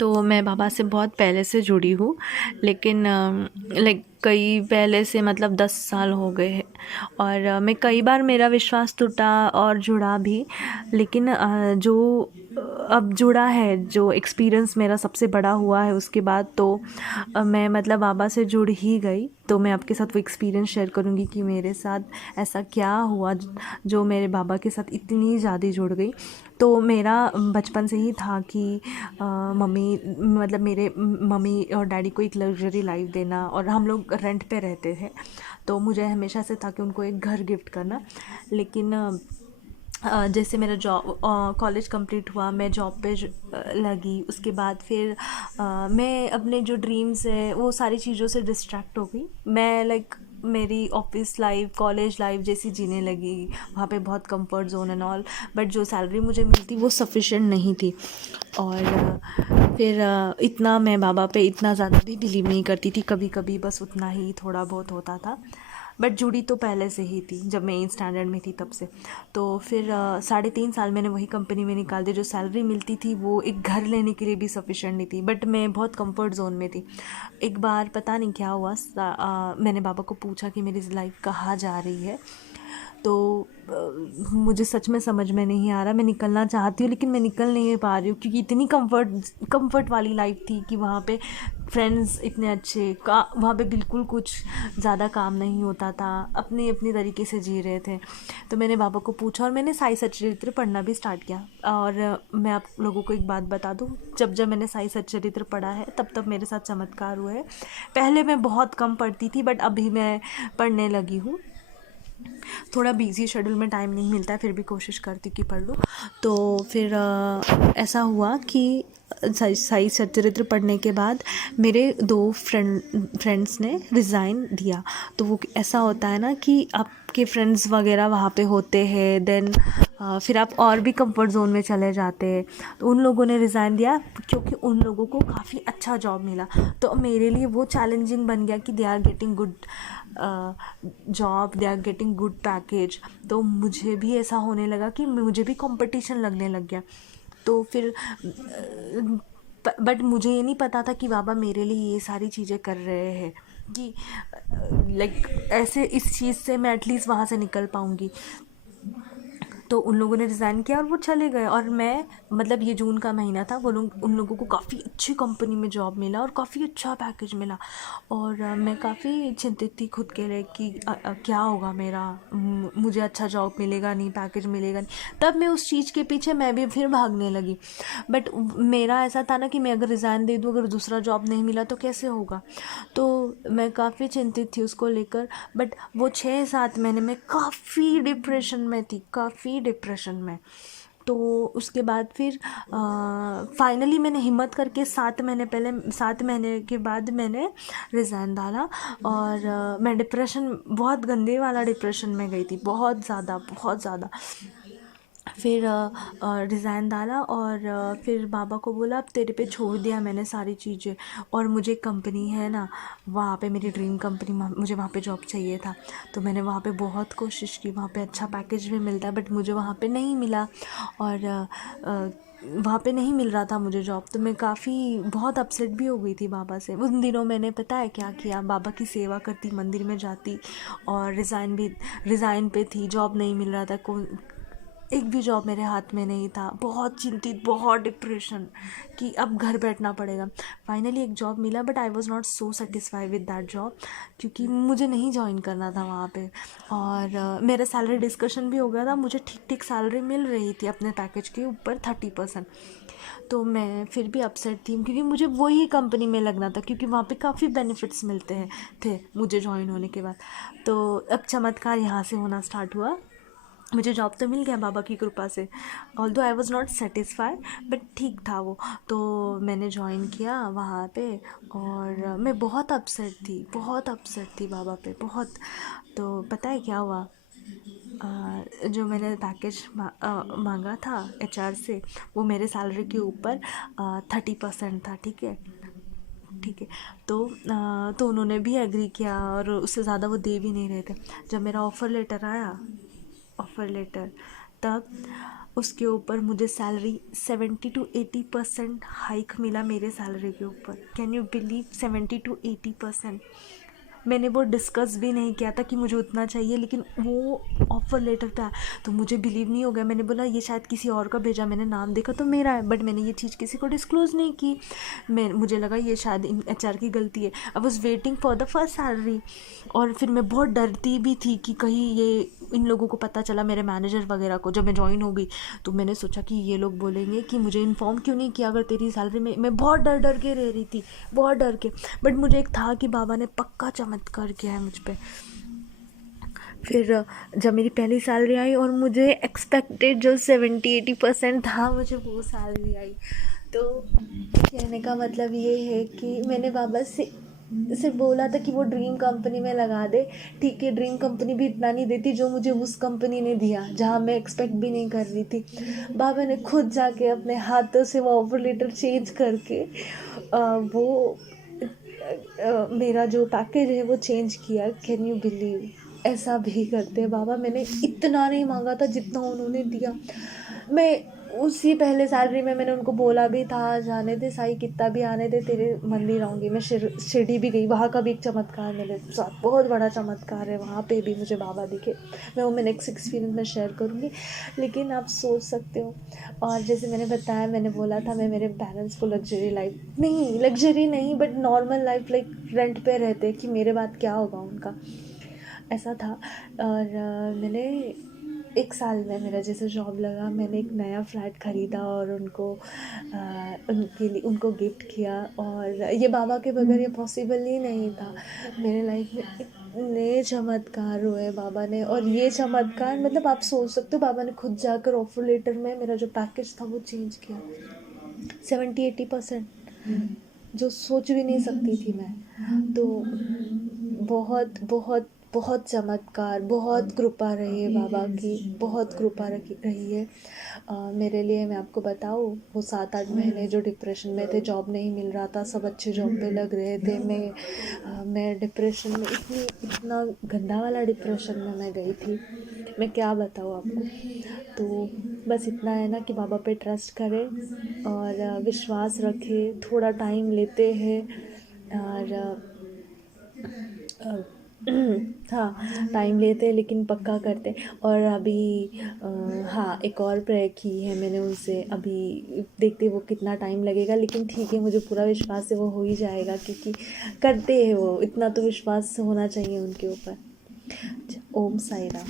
तो मैं बाबा से बहुत पहले से जुड़ी हूँ, लेकिन लाइक कई पहले से मतलब 10 साल हो गए हैं। और मैं कई बार मेरा विश्वास टूटा और जुड़ा भी, लेकिन जो अब जुड़ा है, जो एक्सपीरियंस मेरा सबसे बड़ा हुआ है उसके बाद, तो मैं मतलब बाबा से जुड़ ही गई। तो मैं आपके साथ वो एक्सपीरियंस शेयर करूँगी कि मेरे साथ ऐसा क्या हुआ जो मेरे बाबा के साथ इतनी ज़्यादा जुड़ गई। तो मेरा बचपन से ही था कि मम्मी मतलब मेरे मम्मी और डैडी को एक लग्जरी लाइफ देना, और हम लोग रेंट पे रहते थे, तो मुझे हमेशा से था कि उनको एक घर गिफ्ट करना। लेकिन जैसे मेरा जॉब कॉलेज कंप्लीट हुआ, मैं जॉब पे लगी, उसके बाद फिर मैं अपने जो ड्रीम्स है वो सारी चीज़ों से डिस्ट्रैक्ट हो गई। मैं लाइक मेरी ऑफिस लाइफ, कॉलेज लाइफ जैसी जीने लगी, वहाँ पे बहुत comfort zone and all, but जो सैलरी मुझे मिलती वो सफिशिएंट नहीं थी। और फिर इतना मैं बाबा पे इतना ज़्यादा भी बिलीव नहीं करती थी, कभी कभी बस उतना ही थोड़ा बहुत होता था। बट जुड़ी तो पहले से ही थी, जब मैं 8th स्टैंडर्ड में थी तब से। तो फिर 3.5 साल मैंने वही कंपनी में निकाल दी। जो सैलरी मिलती थी वो एक घर लेने के लिए भी सफिशेंट नहीं थी, बट मैं बहुत कंफर्ट जोन में थी। एक बार पता नहीं क्या हुआ, मैंने बाबा को पूछा कि मेरी लाइफ कहाँ जा रही है। तो मुझे सच में समझ में नहीं आ रहा, मैं निकलना चाहती हूँ लेकिन मैं निकल नहीं पा रही हूँ, क्योंकि इतनी कंफर्ट वाली लाइफ थी कि वहाँ पे फ्रेंड्स इतने अच्छे वहाँ पे बिल्कुल कुछ ज़्यादा काम नहीं होता था, अपनी अपनी तरीके से जी रहे थे। तो मैंने बाबा को पूछा और मैंने साई सच्चरित्र पढ़ना भी स्टार्ट किया। और मैं आप लोगों को एक बात बता दूँ, जब जब मैंने साई सच्चरित्र पढ़ा है तब तब मेरे साथ चमत्कार हुए हैं। पहले मैं बहुत कम पढ़ती थी, बट अभी मैं पढ़ने लगी हूँ। थोड़ा बिजी शेड्यूल में टाइम नहीं मिलता है, फिर भी कोशिश करती कि पढ़ लूँ। तो फिर ऐसा हुआ कि साई सच्चरित्र पढ़ने के बाद मेरे 2 फ्रेंड्स ने रिज़ाइन दिया। तो वो ऐसा होता है ना कि आपके फ्रेंड्स वगैरह वहाँ पे होते हैं, देन फिर आप और भी कंफर्ट जोन में चले जाते हैं। तो उन लोगों ने रिज़ाइन दिया क्योंकि उन लोगों को काफ़ी अच्छा जॉब मिला। तो मेरे लिए वो चैलेंजिंग बन गया कि they are getting good job, they are getting good package. तो मुझे भी ऐसा होने लगा कि मुझे भी कंपटीशन लगने लग गया। तो फिर बट मुझे ये नहीं पता था कि बाबा मेरे लिए ये सारी चीज़ें कर रहे हैं, कि लाइक ऐसे इस चीज़ से मैं एटलीस्ट वहाँ से निकल पाऊँगी। तो उन लोगों ने रिज़ाइन किया और वो चले गए, और मैं मतलब ये जून का महीना था, वो लोग उन लोगों को काफ़ी अच्छी कंपनी में जॉब मिला और काफ़ी अच्छा पैकेज मिला। और मैं काफ़ी चिंतित थी खुद के लिए कि क्या होगा मेरा, मुझे अच्छा जॉब मिलेगा नहीं, पैकेज मिलेगा नहीं। तब मैं उस चीज़ के पीछे मैं भी फिर भागने लगी। बट मेरा ऐसा था ना कि मैं अगर रिज़ाइन दे दूँ, अगर दूसरा जॉब नहीं मिला तो कैसे होगा। तो मैं काफ़ी चिंतित थी उसको लेकर। बट वो 6-7 महीने में काफ़ी डिप्रेशन में थी, काफ़ी डिप्रेशन में। तो उसके बाद फिर फाइनली मैंने हिम्मत करके 7 महीने के बाद मैंने रिज़ाइन डाला। और मैं डिप्रेशन, बहुत गंदे वाला डिप्रेशन में गई थी, बहुत ज़्यादा बहुत ज़्यादा। फिर रिज़ाइन डाला और फिर बाबा को बोला अब तेरे पे छोड़ दिया मैंने सारी चीज़ें। और मुझे कंपनी है ना, वहाँ पे मेरी ड्रीम कंपनी, मुझे वहाँ पे जॉब चाहिए था। तो मैंने वहाँ पे बहुत कोशिश की, वहाँ पे अच्छा पैकेज भी मिलता है, बट मुझे वहाँ पे नहीं मिला। और वहाँ पे नहीं मिल रहा था मुझे जॉब। तो मैं काफ़ी बहुत अपसेट भी हो गई थी बाबा से। उन दिनों मैंने पता है क्या किया, बाबा की सेवा करती, मंदिर में जाती, और रिज़ाइन पे थी, जॉब नहीं मिल रहा था, एक भी जॉब मेरे हाथ में नहीं था। बहुत चिंतित, बहुत डिप्रेशन कि अब घर बैठना पड़ेगा। फाइनली एक जॉब मिला, but I was not so satisfy with that job, क्योंकि मुझे नहीं ज्वाइन करना था वहाँ पे। और मेरा सैलरी डिस्कशन भी हो गया था, मुझे ठीक ठीक सैलरी मिल रही थी अपने पैकेज के ऊपर 30%। तो मैं फिर भी अपसेट थी, क्योंकि मुझे वही कंपनी में लगना था, क्योंकि वहाँ पे काफ़ी बेनिफिट्स मिलते हैं थे मुझे ज्वाइन होने के बाद। तो अब चमत्कार यहाँ से होना स्टार्ट हुआ। मुझे जॉब तो मिल गया बाबा की कृपा से, although I was not satisfied, but ठीक था वो। तो मैंने ज्वाइन किया वहाँ पे, और मैं बहुत अपसेट थी, बहुत अपसेट थी बाबा पे, बहुत। तो पता है क्या हुआ, जो मैंने पैकेज मांगा था एचआर से, वो मेरे सैलरी के ऊपर 30% था, ठीक है, ठीक है। तो उन्होंने भी एग्री किया, और उससे ज़्यादा वो दे भी नहीं रहे थे। जब मेरा ऑफ़र लेटर आया, ऑफ़र लेटर, तब उसके ऊपर मुझे सैलरी 70 to 80% हाइक मिला मेरे सैलरी के ऊपर। Can you believe 70 to 80%। मैंने वो डिस्कस भी नहीं किया था कि मुझे उतना चाहिए, लेकिन वो ऑफ़र लेटर था तो मुझे बिलीव नहीं हो गया। मैंने बोला ये शायद किसी और का भेजा, मैंने नाम देखा तो मेरा है, बट मैंने ये चीज़ किसी को डिस्क्लोज़ नहीं की। मुझे लगा ये शायद HR की गलती है। I was waiting for the first salary. और फिर मैं बहुत डरती भी थी कि कहीं ये इन लोगों को पता चला, मेरे मैनेजर वगैरह को, जब मैं ज्वाइन हो गई तो मैंने सोचा कि ये लोग बोलेंगे कि मुझे इन्फॉर्म क्यों नहीं किया अगर तेरी सैलरी में। मैं बहुत डर के रह रही थी, बहुत डर के। बट मुझे एक था कि बाबा ने पक्का चमत्कार किया है मुझ पर। फिर जब मेरी पहली सैलरी आई और मुझे एक्सपेक्टेड जो 70-80% था, मुझे वो सैलरी आई। तो कहने का मतलब ये है कि मैंने बाबा से सिर्फ बोला था कि वो ड्रीम कंपनी में लगा दे। ठीक है, ड्रीम कंपनी भी इतना नहीं देती जो मुझे उस कंपनी ने दिया, जहाँ मैं एक्सपेक्ट भी नहीं कर रही थी। बाबा ने खुद जाके अपने हाथों से वो ऑफर लेटर चेंज करके वो मेरा जो पैकेज है वो चेंज किया। कैन यू बिलीव, ऐसा भी करते हैं बाबा। मैंने इतना नहीं मांगा था जितना उन्होंने दिया। मैं उसी पहले सैलरी में मैंने उनको बोला भी था, जाने दे साई, कितना भी आने दे, तेरे मंदिर आऊँगी मैं। शिरडी भी गई, वहाँ का भी एक चमत्कार मेरे साथ, बहुत बड़ा चमत्कार है। वहाँ पे भी मुझे बाबा दिखे। मैं वो मैं नेक्स्ट एक्सपीरियंस में शेयर करूँगी। लेकिन आप सोच सकते हो, और जैसे मैंने बताया, मैंने बोला था मैं मेरे पेरेंट्स को लग्जरी लाइफ नहीं, लग्जरी नहीं but normal life like rent पे रहते कि मेरे बाद क्या होगा उनका, ऐसा था। और मैंने 1 साल में मेरा जैसे जॉब लगा, मैंने एक नया फ्लैट ख़रीदा और उनके लिए उनको गिफ्ट किया। और ये बाबा के बगैर ये पॉसिबल ही नहीं था। मेरे लाइफ में इतने चमत्कार हुए बाबा ने, और ये चमत्कार मतलब आप सोच सकते हो, बाबा ने खुद जाकर ऑफर लेटर में मेरा जो पैकेज था वो चेंज किया 70-80%, जो सोच भी नहीं सकती थी मैं। तो बहुत बहुत बहुत चमत्कार, बहुत कृपा रही है बाबा की, बहुत कृपा रही है मेरे लिए। मैं आपको बताऊँ, वो 7-8 महीने जो डिप्रेशन में थे, जॉब नहीं मिल रहा था, सब अच्छे जॉब पे लग रहे थे, मैं डिप्रेशन में, इतना गंदा वाला डिप्रेशन में मैं गई थी, मैं क्या बताऊँ आपको। तो बस इतना है ना कि बाबा पे ट्रस्ट करें और विश्वास रखें। थोड़ा टाइम लेते हैं और हाँ, टाइम लेते हैं लेकिन पक्का करते हैं। और अभी हाँ, एक और प्रेयर की है मैंने उनसे, अभी देखते वो कितना टाइम लगेगा, लेकिन ठीक है, मुझे पूरा विश्वास है वो हो ही जाएगा, क्योंकि करते हैं वो, इतना तो विश्वास होना चाहिए उनके ऊपर। ओम साई राम।